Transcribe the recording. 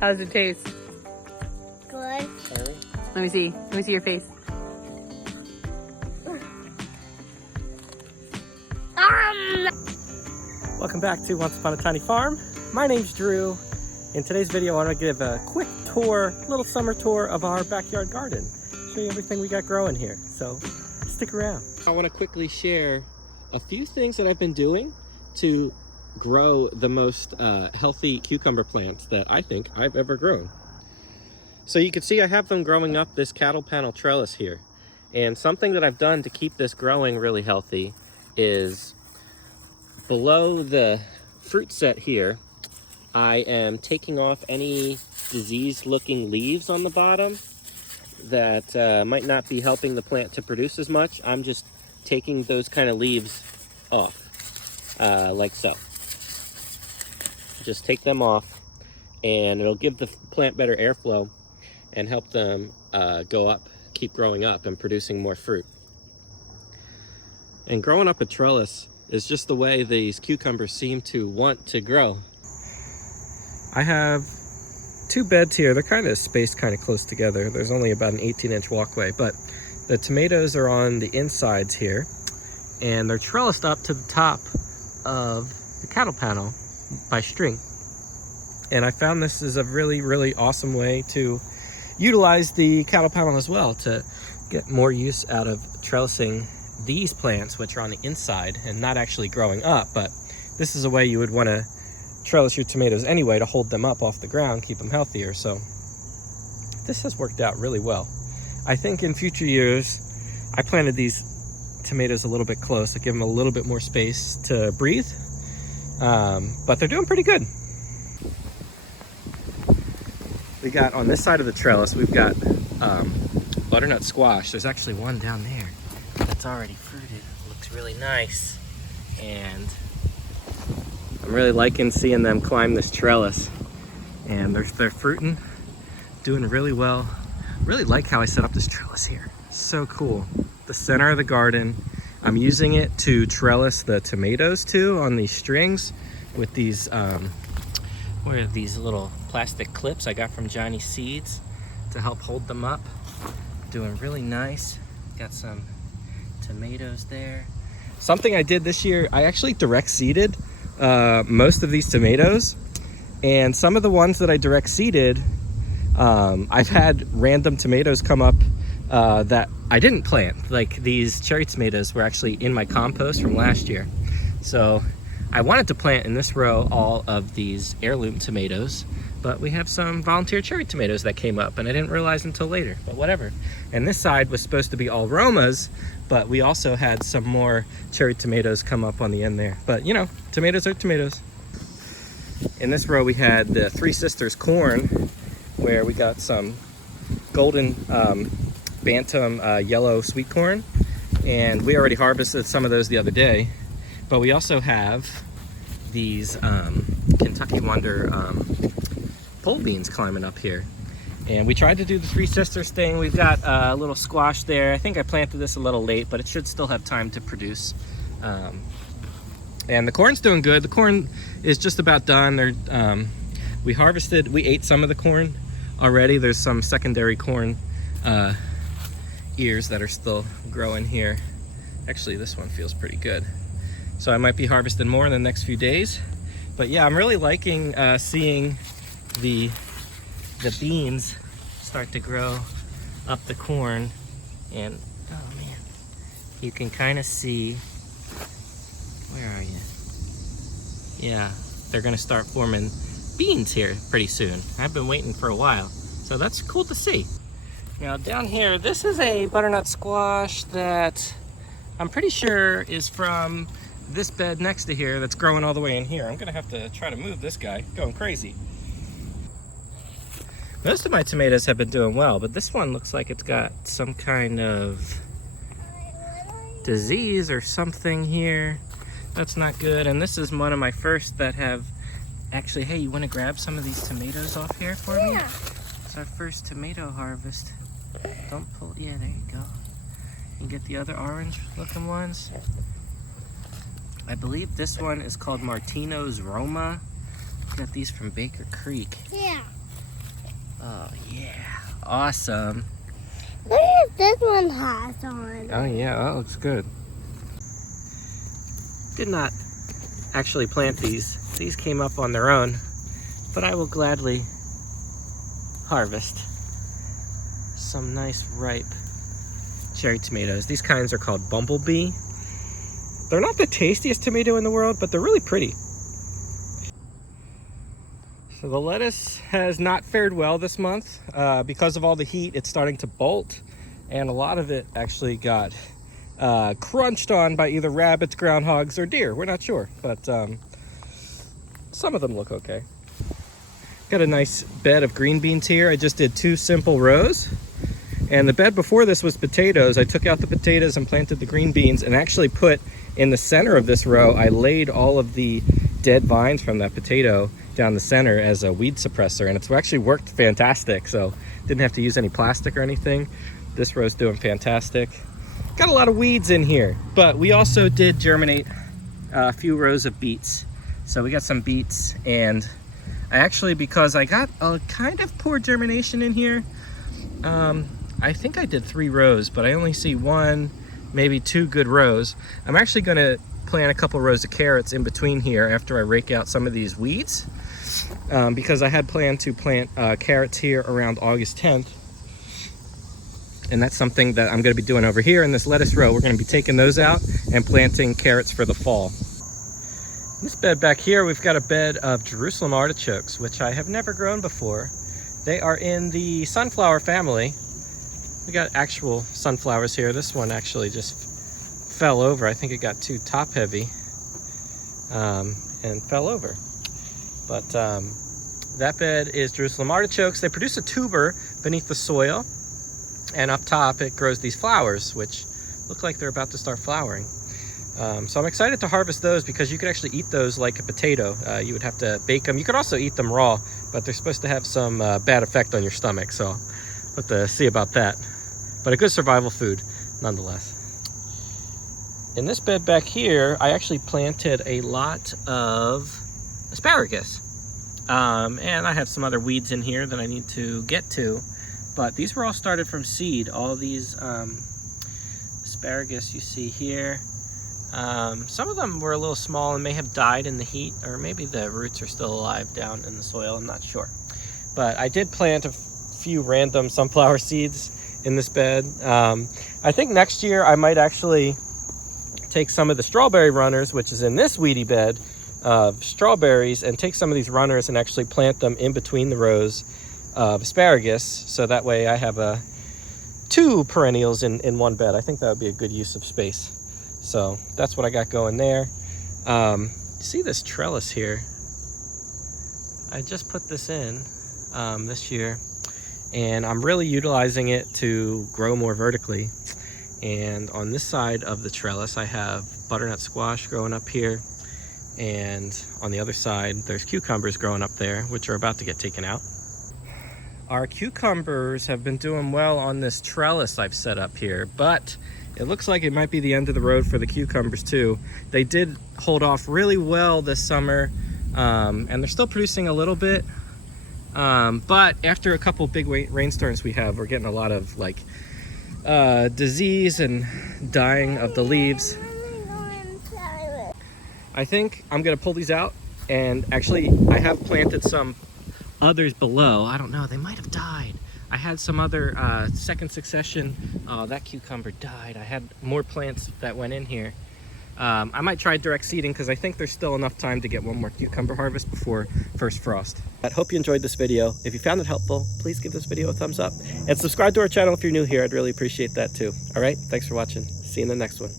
How's it taste? Good. Let me see. Let me see your face. Welcome back to Once Upon a Tiny Farm. My name's Drew. In today's video, I want to give a quick tour, little summer tour of our backyard garden. Show you everything we got growing here. So stick around. I want to quickly share a few things that I've been doing to grow the most healthy cucumber plants that I think I've ever grown. So you can see I have them growing up this cattle panel trellis here. And something that I've done to keep this growing really healthy is below the fruit set here, I am taking off any diseased looking leaves on the bottom that might not be helping the plant to produce as much. I'm just taking those kind of leaves off, like so. Just take them off and it'll give the plant better airflow and help them go up, keep growing up and producing more fruit. And growing up a trellis is just the way these cucumbers seem to want to grow. I have two beds here. They're kind of spaced kind of close together. There's only about an 18-inch walkway, but the tomatoes are on the insides here and they're trellised up to the top of the cattle panel by string. And I found this is a really, really awesome way to utilize the cattle panel as well to get more use out of trellising these plants, which are on the inside and not actually growing up. But this is a way you would want to trellis your tomatoes anyway to hold them up off the ground, keep them healthier. So this has worked out really well. I think in future years, I planted these tomatoes a little bit close to give them a little bit more space to breathe. But they're doing pretty good. We got on this side of the trellis, we've got butternut squash. There's actually one down there that's already fruited. It looks really nice. And I'm really liking seeing them climb this trellis. And they're fruiting, doing really well. Really like how I set up this trellis here. So cool. The center of the garden. I'm using it to trellis the tomatoes too on these strings with these, what are these little plastic clips I got from Johnny Seeds to help hold them up. Doing really nice. Got some tomatoes there. Something I did this year, I actually direct seeded most of these tomatoes, and some of the ones that I direct seeded, I've had random tomatoes come up that I didn't plant. Like these cherry tomatoes were actually in my compost from last year. So I wanted to plant in this row all of these heirloom tomatoes, but we have some volunteer cherry tomatoes that came up and I didn't realize until later, but whatever. And this side was supposed to be all Romas, but we also had some more cherry tomatoes come up on the end there. But you know, tomatoes are tomatoes. In this row we had the Three Sisters corn, where we got some golden bantam yellow sweet corn, and we already harvested some of those the other day. But we also have these Kentucky Wonder pole beans climbing up here. And we tried to do the Three Sisters thing. We've got a little squash there. I think I planted this a little late, but it should still have time to produce. And the corn's doing good. The corn is just about done. We ate some of the corn already. There's some secondary corn ears that are still growing here. Actually, this one feels pretty good. So I might be harvesting more in the next few days. But yeah, I'm really liking seeing the beans start to grow up the corn. And oh man, you can kind of see, where are you? Yeah, they're gonna start forming beans here pretty soon. I've been waiting for a while, so that's cool to see. Now down here, this is a butternut squash that I'm pretty sure is from this bed next to here that's growing all the way in here. I'm gonna have to try to move this guy, going crazy. Most of my tomatoes have been doing well, but this one looks like it's got some kind of disease or something here. That's not good. And this is one of my first that have actually, hey, you want to grab some of these tomatoes off here for me? Yeah. It's our first tomato harvest. Don't pull, yeah, there you go. You get the other orange looking ones. I believe this one is called Martino's Roma. got these from Baker Creek. Yeah. Oh yeah, awesome. Look at this one has on. Oh yeah, that looks good. Did not actually plant these. These came up on their own, but I will gladly harvest some nice ripe cherry tomatoes. These kinds are called Bumblebee. They're not the tastiest tomato in the world, but they're really pretty. So the lettuce has not fared well this month. Because of all the heat, it's starting to bolt, and a lot of it actually got crunched on by either rabbits, groundhogs, or deer. We're not sure, but some of them look okay. Got a nice bed of green beans here. I just did 2 simple rows. And the bed before this was potatoes. I took out the potatoes and planted the green beans, and actually put in the center of this row, I laid all of the dead vines from that potato down the center as a weed suppressor, and it's actually worked fantastic. So didn't have to use any plastic or anything. This row's doing fantastic. Got a lot of weeds in here, but we also did germinate a few rows of beets. So we got some beets, and I actually, because I got a kind of poor germination in here, I think I did 3 rows, but I only see 1, maybe 2 good rows. I'm actually gonna plant a couple rows of carrots in between here after I rake out some of these weeds, because I had planned to plant carrots here around August 10th. And that's something that I'm gonna be doing over here in this lettuce row. We're gonna be taking those out and planting carrots for the fall. This bed back here, we've got a bed of Jerusalem artichokes, which I have never grown before. They are in the sunflower family. We got actual sunflowers here. This one actually just fell over. I think it got too top heavy and fell over. But that bed is Jerusalem artichokes. They produce a tuber beneath the soil, and up top it grows these flowers, which look like they're about to start flowering. So I'm excited to harvest those, because you could actually eat those like a potato. You would have to bake them. You could also eat them raw, but they're supposed to have some bad effect on your stomach, so we'll have to see about that. But a good survival food nonetheless. In this bed back here, I actually planted a lot of asparagus. And I have some other weeds in here that I need to get to, but these were all started from seed. All these asparagus you see here, some of them were a little small and may have died in the heat, or maybe the roots are still alive down in the soil, I'm not sure. But I did plant a few random sunflower seeds in this bed. I think next year I might actually take some of the strawberry runners, which is in this weedy bed of strawberries, and take some of these runners and actually plant them in between the rows of asparagus, so that way I have 2 perennials in one bed. I think that would be a good use of space. So that's what I got going there. See this trellis here? I just put this in this year, and I'm really utilizing it to grow more vertically. And on this side of the trellis, I have butternut squash growing up here, and on the other side there's cucumbers growing up there, which are about to get taken out. Our cucumbers have been doing well on this trellis I've set up here, but it looks like it might be the end of the road for the cucumbers too. They did hold off really well this summer, and they're still producing a little bit. But after a couple big rainstorms we're getting a lot of like disease and dying of the leaves. I think I'm gonna pull these out, and actually I have planted some others below. I don't know, they might have died. I had some other second succession. Oh, that cucumber died. I had more plants that went in here. I might try direct seeding, because I think there's still enough time to get one more cucumber harvest before first frost. I hope you enjoyed this video. If you found it helpful, please give this video a thumbs up, and subscribe to our channel if you're new here. I'd really appreciate that too. All right, thanks for watching. See you in the next one.